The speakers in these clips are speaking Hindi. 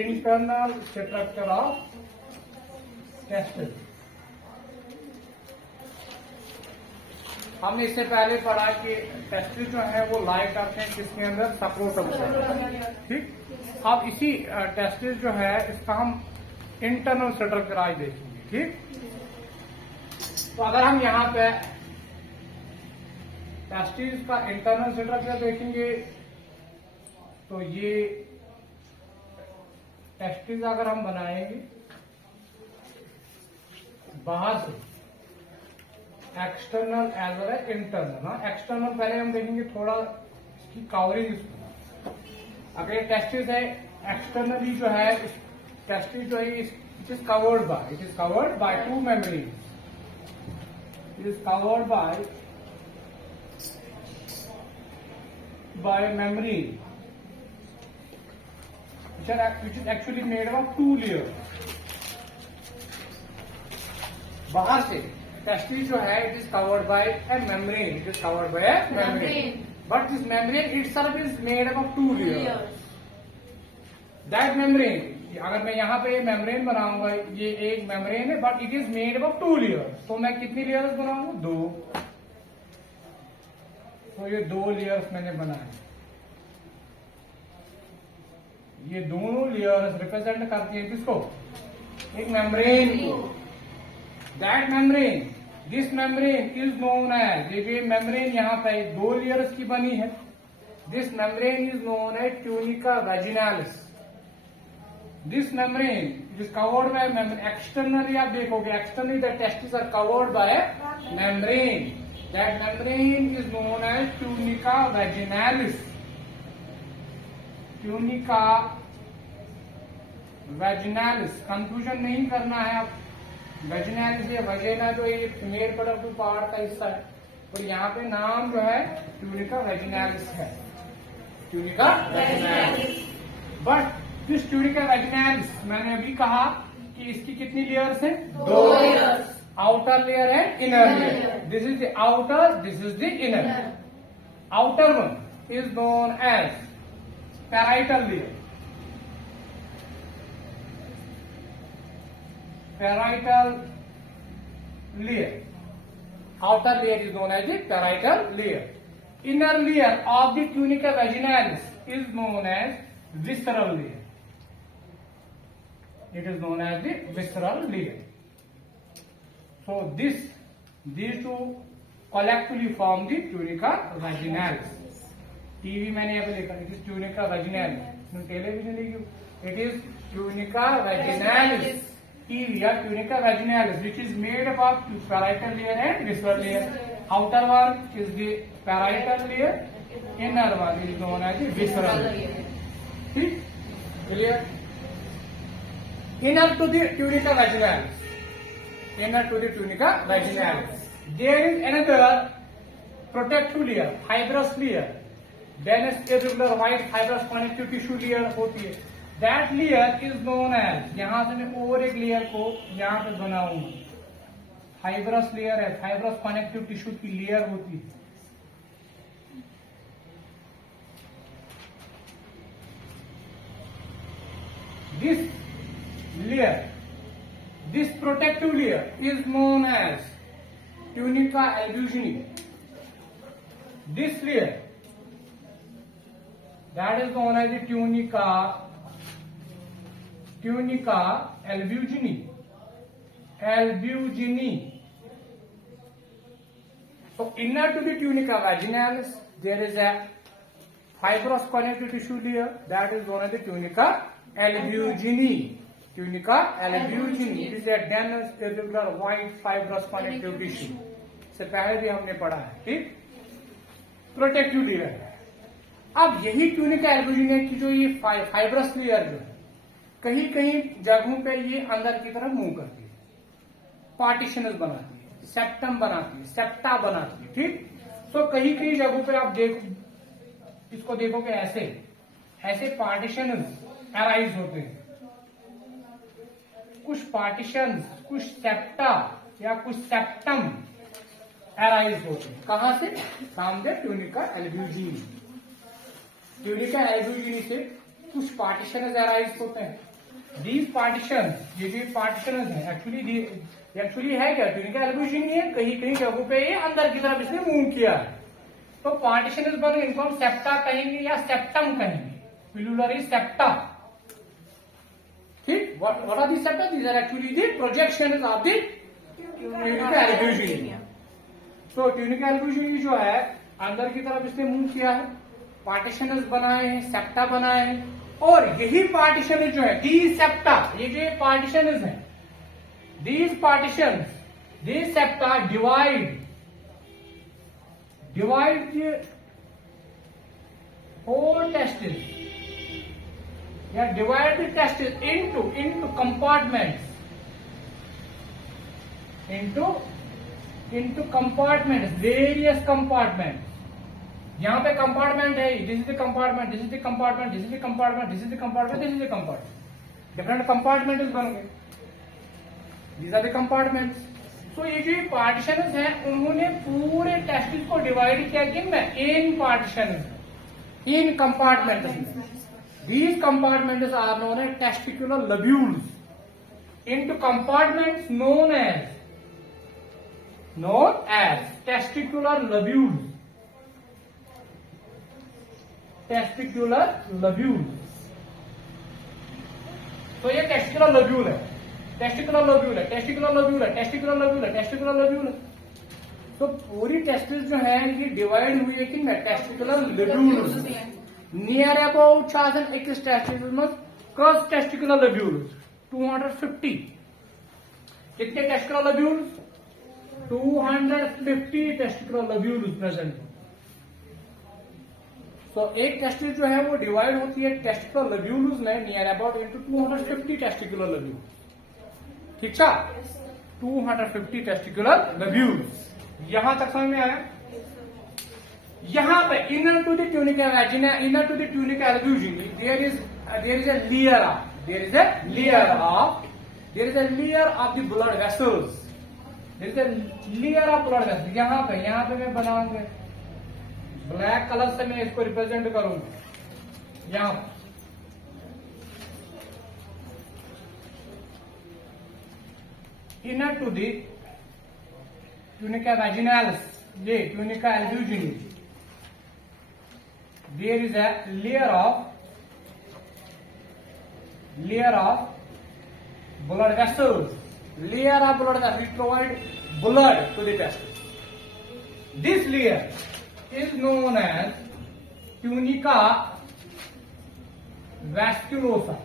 Internal structure of testis. हमने इससे पहले पढ़ा कि टेस्टिस जो है वो लाई करते हैं किसके अंदर, सप्रोटम से। ठीक, अब इसी टेस्टिस जो है इसका हम इंटरनल स्ट्रक्चर आज देखेंगे। ठीक, तो अगर हम यहाँ पे टेस्टिस का इंटरनल स्ट्रक्चर देखेंगे तो ये टेस्टिस अगर हम बनाएंगे बाहर से, external as well as internal. External पहले हम देखेंगे थोड़ा इसकी कवरिंग इसको। अगर ये टेस्टिस है, एक्सटर्नली जो है टेस्टिस जो है it is covered by two membrane. It is covered by membrane which is actually made of two layers। बाहर से टेस्टिस जो है it is covered bye A membrane, but this membrane itself is made up of two layers. That membrane, अगर मैं यहाँ पे मेम्ब्रेन बनाऊंगा, ये एक मेम्ब्रेन है but it is made up of two layers. तो मैं कितनी लेयर्स बनाऊंगा, दो। तो ये दो लेयर्स मैंने बनाए। ये दोनों लेयर्स रिप्रेजेंट करती है किसको, एक मेम्ब्रेन को। That membrane, this membrane is known as, ये मेम्ब्रेन यहाँ पे दो लेयर्स की बनी है। This membrane is known as tunica vaginalis. This membrane is covered by membrane. Externally आप देखोगे, externally the testis are covered by membrane. That membrane is known as tunica vaginalis. Tunica vaginalis, confusion नहीं करना है आप। वेजिनालिस या वजेना जो ये फीमेल प्रोडक्टिव पार्ट का हिस्सा है, और यहाँ पे नाम जो है ट्यूनिका वेजिनालिस है। Tunica vaginalis. But this tunica vaginalis, मैंने अभी कहा कि इसकी कितनी लेयर्स हैं, दो लेयर्स। आउटर लेयर है, inner layer. This is the outer, this is the inner. Outer one is known as parietal layer। Parietal layer. Outer layer is known as the parietal layer. Inner layer of the tunica vaginalis is known as visceral layer. It is known as the visceral layer. So these two collectively form the tunica vaginalis। TV मैंने यहाँ पे देखा, it is tunica vaginalis. Television देखिए, it is tunica vaginalis. TV या tunica vaginalis which is made up of parietal layer and visceral layer. Outer one is the parietal layer, inner one is known as the visceral layer. ठीक, clear. Inner to the tunica vaginalis, inner to the tunica vaginalis there is another protective layer, fibrous layer. Dense irregular white fibrous connective tissue layer होती है। That layer is known as, यहां से मैं और एक लेयर को यहां पे बनाऊंगा, फाइब्रस लेयर है, फाइब्रस कनेक्टिव टिश्यू की लेयर होती है। This layer, this protective layer is known as tunica albuginea. This layer that is known as the tunica albugini। So inner to the tunica vaginalis there is a fibrous connective tissue layer that is known as the tunica albugini। It is a dense irregular white fibrous connective tissue। इससे पहले भी हमने पढ़ा है। ठीक, प्रोटेक्टिव लेयर है। अब यही ट्यूनिका एल्ब्यूजिनी की जो ये फाइब्रस लेयर जो है, कहीं कहीं जगहों पे ये अंदर की तरफ मूव करती है, पार्टीशनल बनाती है, सेप्टम बनाती है, सेप्टा बनाती है। ठीक, तो कहीं कहीं जगहों पे आप इसको देखोगे ऐसे पार्टीशनल अराइज होते हैं। कुछ पार्टीशन, कुछ सेप्टा या कुछ सेप्टम अराइज होते हैं। कहां से, फ्रॉम द ट्यूनिका एल्ब्यूजिनी। ट्यूनिका एल्ब्यूजिनी से कुछ पार्टीशन अराइज होते हैं दीज पार्टीशन, ये जो पार्टीशन है एक्चुअली है क्या, ट्यूनिका एल्ब्यूजिन ही है, कहीं कहीं जगहों पे ये अंदर की तरफ इसने मूव किया है। तो पार्टीशन इज बने, इनको हम सेप्टा कहेंगे या सेप्टम कहेंगे, पिलुलरी सेप्टा। ठीक, what are the septa, these are actually the projections of the tunica albuginea. तो ट्यूनिका एल्ब्यूजिन जो है अंदर की तरफ इसने मूव किया है, पार्टीशनस बनाए हैं, सेप्टा बनाए हैं, और यही पार्टीशन जो है दी सेप्टा, ये जो पार्टीशनस है, these partitions, these septa divide whole testis, या divide the testis into compartments, into compartments, various compartments। यहां पे कंपार्टमेंट है, this is the compartment, this is the compartment, this is the compartment, this is the compartment, this is the compartment, different compartment बन गए, दीज आर द कंपार्टमेंट्स। तो ये जो पार्टीशन है उन्होंने पूरे टेस्टिस को डिवाइड किया किन में, in partition, in compartments. These compartments are known as testicular lobules, into compartments known as testicular lobules, testicular lobules. तो ये टेस्टिकुलर लब्यूल है, टेस्टिकुलर लब्यूल है, टेस्टिकुलर लब्यूल है, टेस्टिकुलर लब्यूल है, टेस्टिकुलर लब्यूल है। तो पूरी टेस्टिस जो है ये डिवाइड हुई है कि टेस्टिकुलर लब्यूल्स, नियर अबाउट छान अकिस टेस्टिस मज कस टेस्टिकुलर लब्यूल्स 250। कितने टेस्टिकुलर लब्यूल्स, 250 टेस्टिकुलर लब्यूल्स प्रेजेंट। तो एक टेस्टिस जो है वो डिवाइड होती है टेस्टिकुलर लब्यूल्स में, नियर अबाउट इनटू 250 टेस्टिकुलर लब्यूल्स। ठीक है, 250 टेस्टिकुलर लब्यूल्स। यहां तक समझ में आया। यहां पे inner to the tunica vagina, inner to the tunica albuginea there is a layer of, there is a layer of the blood vessels, there is a layer of blood vessels। यहां पे मैं बनाऊंगा ब्लैक कलर से, मैं इसको रिप्रेजेंट करूंगा यहां inner to the tunica vaginalis, ये tunica albuginea, there is a layer of blood vessels, layer of blood that we provide blood to the testis. This layer is known as tunica vasculosa.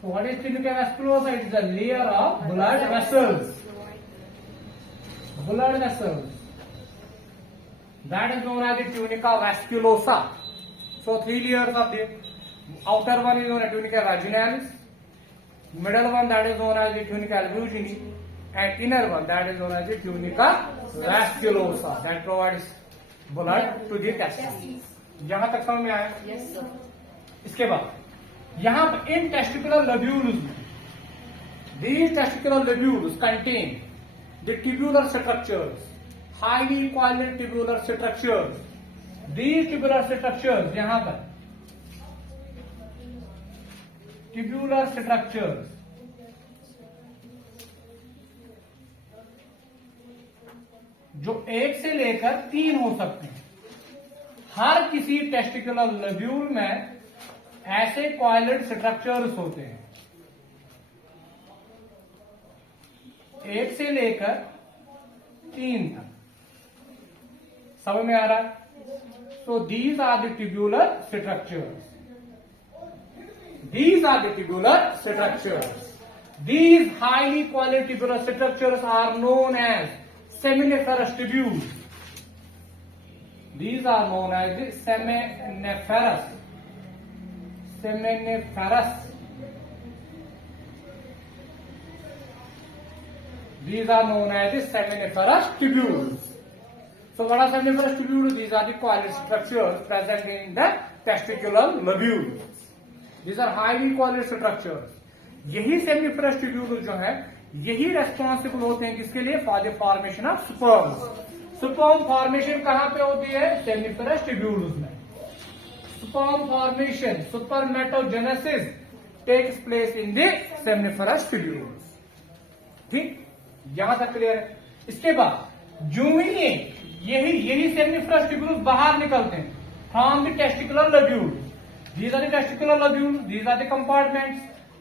So what is tunica vasculosa? It is a layer of blood vessels. Blood vessels. That is known as the tunica vasculosa. So 3 layers are there. Outer one is known as tunica vaginalis. Middle one that is known as the tunica albuginea, and inner one that is known as the tunica vasculosa that provides blood to the testes. यहाँ तक समझ में आया? Yes sir. इसके बाद यहाँ पर इन testicular lobules, these testicular lobules contain the tubular structures, highly coiled tubular structures. These tubular structures, यहाँ पर tubular structures जो 1 से लेकर 3 हो सकते हैं। हर किसी टेस्टिकुलर लब्यूल में ऐसे कॉइलेड स्ट्रक्चर्स होते हैं, 1 से लेकर 3 तक। समझ में आ रहा है? So these are the tubular structures. These are the tubular structures. These highly coiled tubular structures are known as seminiferous tubules. These are known as the seminiferous. These are known as the seminiferous tubules. So what are seminiferous tubules? These are the coiled structures present in the testicular lobule. These are highly coiled structures. यही seminiferous tubules जो है यही रेस्पॉन्सिबल होते हैं किसके लिए? For the formation of sperm. Sperm formation कहां पे होती है? सेमिनिफरस ट्यूब्यूल्स में। sperm formation, spermatogenesis takes place in the seminiferous tubules. ठीक, यहां तक क्लियर है। इसके बाद जो ही यही सेमिनिफरस ट्यूब्यूल्स बाहर निकलते हैं from the testicular lobule, these are the testicular lobule, these are the compartments.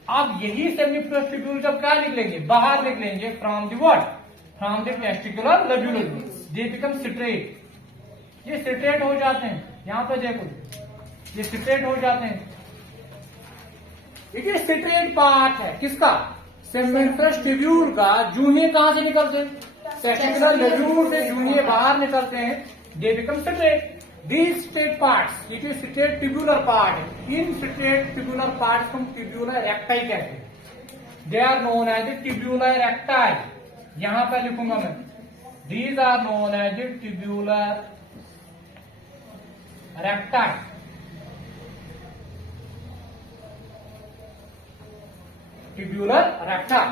अब यही सेमिनिफरस ट्यूब्यूल जब क्या निकलेंगे, बाहर निकलेंगे from the what, from the testicular lobule, they become straight. ये स्ट्रेट हो जाते हैं, यहां पर देखो ये स्ट्रेट हो जाते हैं। देखिए स्ट्रेट पार्ट है किसका, सेमिनिफरस ट्यूब्यूल का। जूनियर कहां से निकलते हैं, टेस्टिकुलर लब्यूल से जूनियर बाहर निकलते हैं, दे become straight. These straight parts, it is straight tubular part. In straight tubular parts हम tubular recti कहते हैं। They are known as the tubular recti. यहां पर लिखूंगा मैं, these are known as the tubular recti. Tubular recti.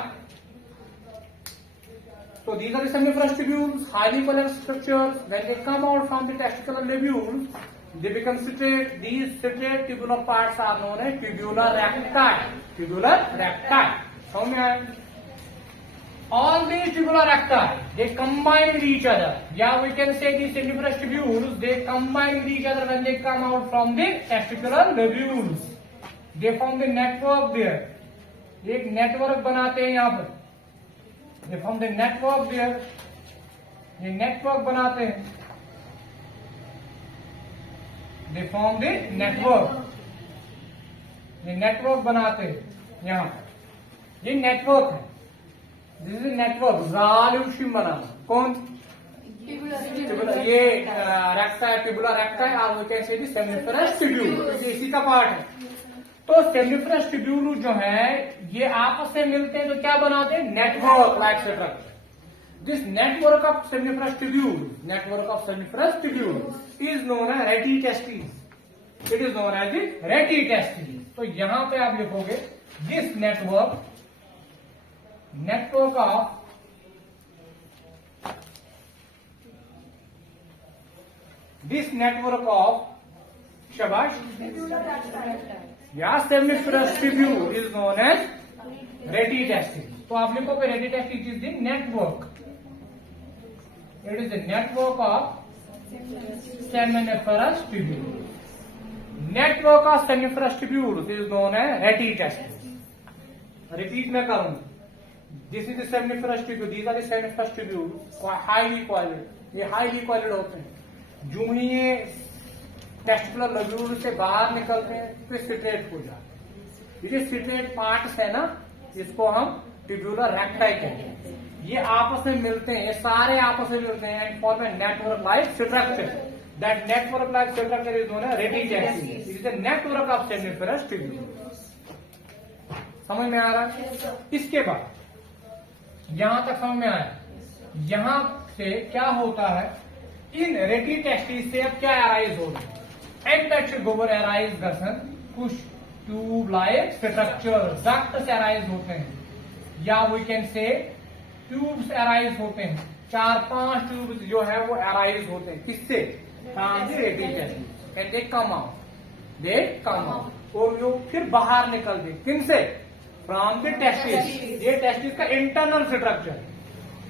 So these are the seminiferous tubules, highly colored structures. When they come out from the testicular lobules, they become straight. These straight tubular parts are known as tubular recti. Tubular recti. समझ में आया? All these tubular recti, they combine with each other. Yeah, we can say these seminiferous tubules, they combine with each other when they come out from the testicular lobules. They form the network there. एक नेटवर्क बनाते हैं यहाँ पर, ये फ्रॉम द नेटवर्क देयर, ये नेटवर्क बनाते हैं, दे फॉर्म द नेटवर्क, ये नेटवर्क बनाते हैं यहाँ पर, ये नेटवर्क है, दिस इज नेटवर्क, जाल्यूशिम बनाना, कौन, ये रेक्टा, ट्यूबुलर रेक्टा है, और वो कैसे भी सेमिनिफरस ट्यूब्यूल, इसी का पार्ट है। तो सेमिनिफरस ट्यूब्यूल जो है ये आपस में मिलते हैं तो क्या बनाते हैं, network like structure. This network of seminiferous tubule, network of seminiferous tubule is known as rete testis. It is known as the rete testis. तो यहां पे आप लिखोगे this network, network of this network of शाबाश, या seminiferous tubule is known as rete testis. तो आप लिखोगे rete testis is the network, it is the network of seminiferous tubule. Network of seminiferous tubule is known as rete testis. Repeat मैं करूंगा, this is the seminiferous tubule, these are the seminiferous tubule, highly coiled, ये हाईली कॉइल्ड होते हैं। जो ही ये टेस्टिकुलर लब्यूल से बाहर निकलते हैं तो स्ट्रेट हो जाते हैं। ये स्ट्रेट पार्ट्स है ना, इसको हम ट्यूबुलर रेक्टाई कहते हैं। ये आपस में मिलते हैं, ये सारे आपस में मिलते हैं and form a network like structure. That network like structure is known as rete testis. It is the network of seminiferous tubule. समझ में आ रहा है? इसके बाद यहां तक समझ में आया। यहां से क्या होता है, इन रेटी टेस्टिस से अब क्या अराइज हो रहा है, एंड गोबर अराइज गसन कुछ ट्यूब लाइक स्ट्रक्चर, डक्ट से अराइज होते हैं, या we can say tubes arise होते हैं। 4-5 ट्यूब्स जो है वो अराइज होते हैं, किससे, from the rete testis, and they come out, they come out, और वो फिर बाहर निकलते, किनसे, फ्रॉम द टेस्टिस। ये टेस्टिस का इंटरनल स्ट्रक्चर।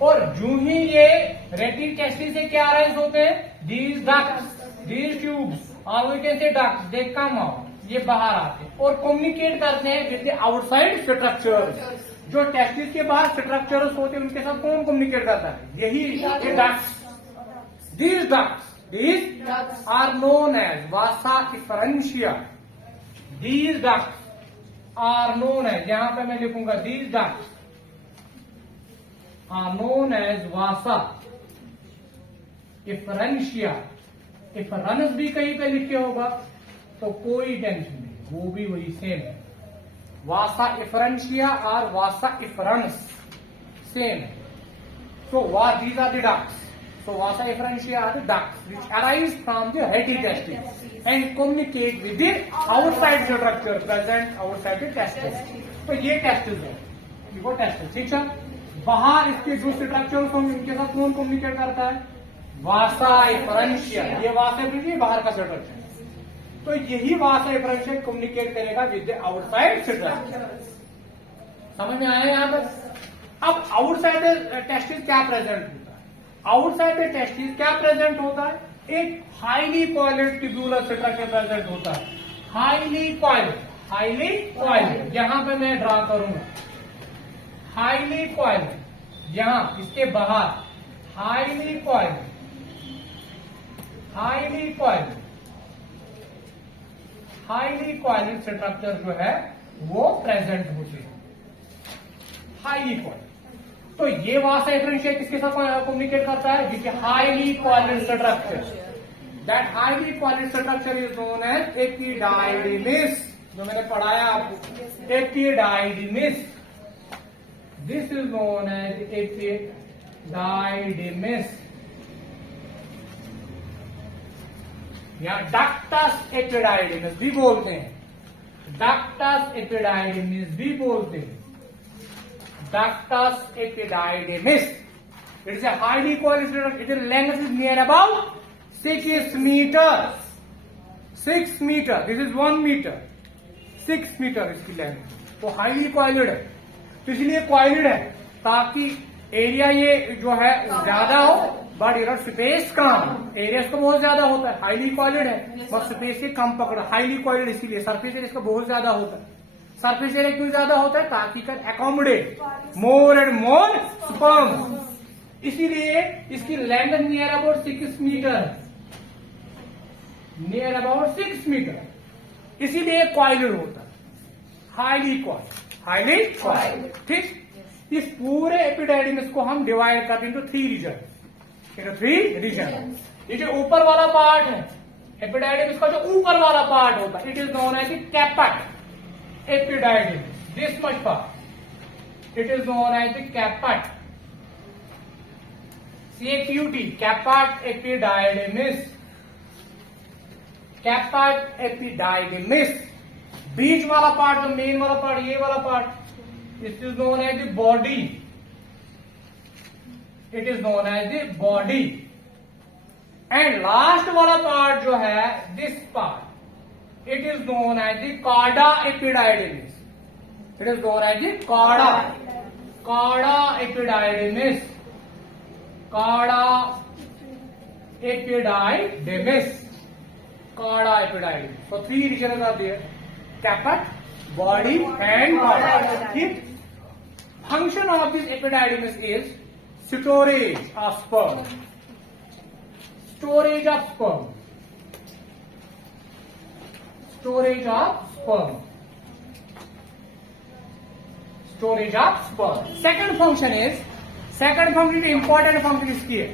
और जो ही ये रेटी टेस्टिस से क्या अराइज होते हैं, दीज डक्ट्स, दीज ट्यूब्स, और we can say ducts, they come out, ये बाहर आते हैं और कम्युनिकेट करते हैं विद द आउटसाइड स्ट्रक्चर। जो टेस्टिस के बाहर स्ट्रक्चर्स होते हैं उनके साथ कौन कम्युनिकेट करता है, यही ये ducts. These ducts are known as vasa efferentia. These ducts are known as, यहां पे मैं लिखूंगा these ducts are known as vasa efferentia। Efferents भी कहीं पे लिखे होगा तो कोई टेंशन नहीं, वो भी वही सेम है, वासा इफरेंशिया और वासा इफरन्स सेम है। सो these are the ducts, so vasa efferentia are the ducts which arise from the ready testis and communicate with the outside structure present outside the testis। तो ये टेस्टिस है, वो टेस्टिस, ठीक है। बाहर इसके जो स्ट्रक्चर्स होंगे उनके साथ कौन कम्युनिकेट करता है, वासा इफरेंशिया। ये वासा भी बाहर का स्ट्रक्चर, तो यही वासा एफरेंशियल कम्युनिकेट करेगा विद द आउटसाइड स्ट्रक्चर। समझ में आया यहां पर? अब आउटसाइड टेस्टिस क्या प्रेजेंट होता है? आउटसाइड टेस्टिस क्या प्रेजेंट होता है? एक highly coiled tubular structure present होता है। हाईली कॉइल्ड यहां पे मैं ड्रा करूंगा हाईली कॉइल्ड, यहां इसके बाहर हाईली कॉइल्ड स्ट्रक्चर जो है वो प्रेजेंट होते हैं। हाईली कॉइल्ड, तो ये वासा एफरेंशियल किसके साथ कम्युनिकेट करता है? जिसके highly coiled structure. That highly coiled structure is known as epididymis, जो मैंने पढ़ाया आपको, epididymis. This is known as epididymis या डक्टस एपिडाइडिमिस भी बोलते हैं। डक्टस एपिडाइडिमिस भी बोलते हैं। Ductus epididymis, it is a highly coiled structure. Its length is near about 6 meters. 6 meter. This is 1 meter. 6 meter इसकी लेंथ। तो हाईली कॉइल्ड है, तो इसलिए कॉइल्ड है ताकि एरिया ये जो है ज्यादा हो, बट इधर स्पेस कम, एरिया इसका बहुत ज्यादा होता है। हाईली कॉइल्ड है बट स्पेस ये कम पकड़। हाईली कॉइल्ड इसीलिए सरफेस एरिया इसका बहुत ज्यादा होता है। सरफेस एरिया क्यों ज्यादा होता है? ताकि can accommodate more and more sperm. इसीलिए इसकी length near about 6 metre, near about 6 metre, इसीलिए कॉइल्ड होता है। हाईली कॉइल्ड, ठीक। इस पूरे एपिडाइडिमिस को हम डिवाइड करते हैं इनटू 3 रीजन। ये जो ऊपर वाला पार्ट है एपिडाइडिमिस का, जो ऊपर वाला पार्ट होता है, it is known as the caput epididymis. This much part it is known as the caput, CAPUT, caput epididymis. Caput epididymis. बीच वाला पार्ट, जो मेन वाला पार्ट, ये वाला part, this is known as the body. It is known as the body. And last वाला पार्ट जो है, this part, it is known as the cauda epididymis. It is known as the cauda epididymis. Chorda एपिडाइडिमिस। So 3 regions are there: caput, body, and cauda. ठीक? Function of this epididymis is storage of sperm. Storage of sperm. Storage of sperm. Storage of sperm. Second function important function इसकी है।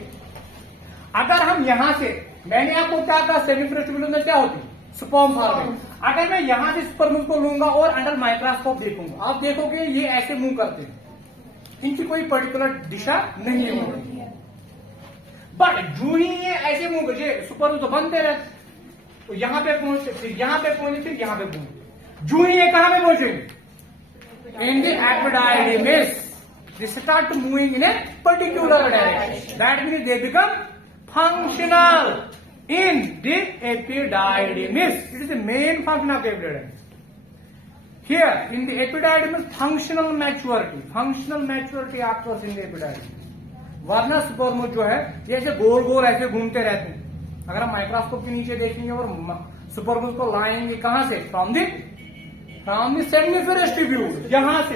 अगर हम यहां से, मैंने आपको क्या कहा, सेमीफ्रेश ट्यूबुलम में क्या होती है? Sperm formation. अगर मैं यहां से स्पर्म को लूंगा और अंडर माइक्रोस्कोप देखूंगा, आप देखोगे ये ऐसे मूव करते हैं, इनकी कोई पर्टिकुलर दिशा नहीं होती है। बट जो ही ये ऐसे मूव करते, स्पर्म तो बनते रहते, तो यहां पे पहुंचे, फिर यहां पे पहुंचे, फिर यहां पे पहुंचे, जो ही ये कहां पे पहुंचेंगे? In the epididymis. They start moving in a particular direction. That means they become functional in the epididymis. It is the main function of epididymis. Here in the epididymis, functional maturity occurs in the epididymis. वरना स्पर्म जो है ये ऐसे गोल गोल ऐसे घूमते रहते हैं। अगर हम माइक्रोस्कोप के नीचे देखेंगे और स्पर्म को लाएंगे कहां से? फ्रॉम द सेमिनिफरस ट्यूब्यूल, यहां से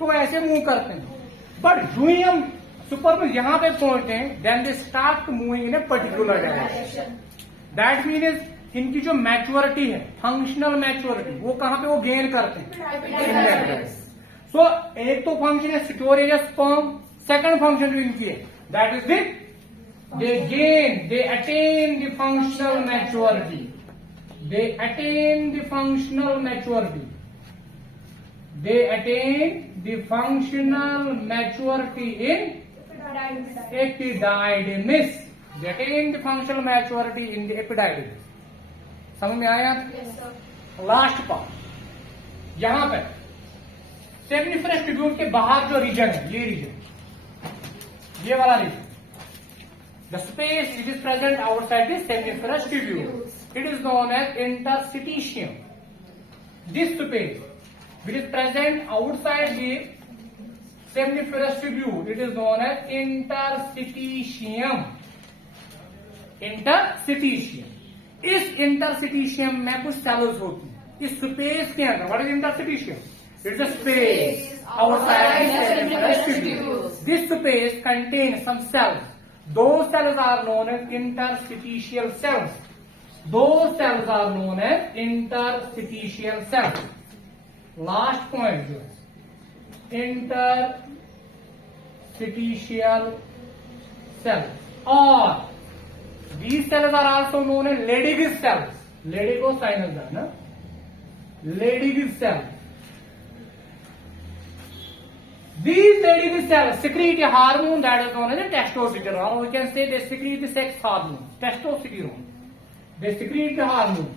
तो ऐसे मूव करते हैं। बट जो ही हम स्पर्म यहां पे पहुंचते हैं, then they start moving in a particular direction. That means इनकी जो मैच्योरिटी है, फंक्शनल मैच्योरिटी, वो कहां पे वो गेन करते हैं? सो एक तो फंक्शन है storage of sperm, second function जो इनकी है that is they attain the functional maturity. They attain the functional maturity in epididymis. They attain the functional maturity in the epididymis. समझ में आया? लास्ट पार्ट, यहां पर सेमिनिफरस ट्यूब्यूल के बाहर जो रीजन है, ये वाला reason, the space which is present outside the seminiferous tubule, it is known as interstitium. This space which is present outside the seminiferous tubule, it is known as interstitium. Interstitium. इस interstitium में कुछ cells होती हैं. इस space के अंदर, what is interstitium? It's a space outside the seminiferous tubule. This space contains some cells. Those cells are known as interstitial cells. Those cells are known as interstitial cells. Last point जो है interstitial cells, or these cells are also known as Leydig cells. Leydig sinus है ना, Leydig cells. These Leydig cells secrete a hormone that is known as a testosterone, or we can say they secrete the sex hormone, testosterone. They secrete the hormone,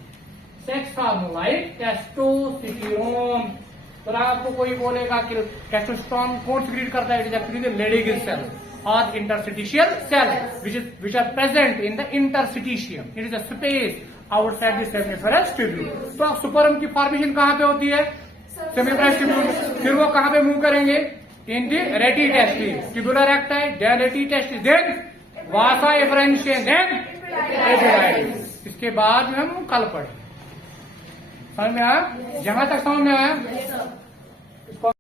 sex hormone like testosterone. तो आपको कोई बोलेगा कि टेस्टोस्टेरोन कौन सिक्रीट करता है? It is actually the Leydig cells or interstitial cells which are present in the interstitium. It is a space outside the seminiferous tubule. तो सुपरम की फॉर्मेशन कहाँ पे होती है? Seminiferous tubule. फिर वो कहाँ पे मूव करेंगे? इन दी रेटी टेस्टिस, ट्यूबुलर रेक्टाइल, देन रेटी टेस्टिस, देन वासा एफरेंशियन, देन एपिडाइडिस. इसके बाद में हम कल पढ़ेंगे. समझ में आया? जहां तक समझ में आया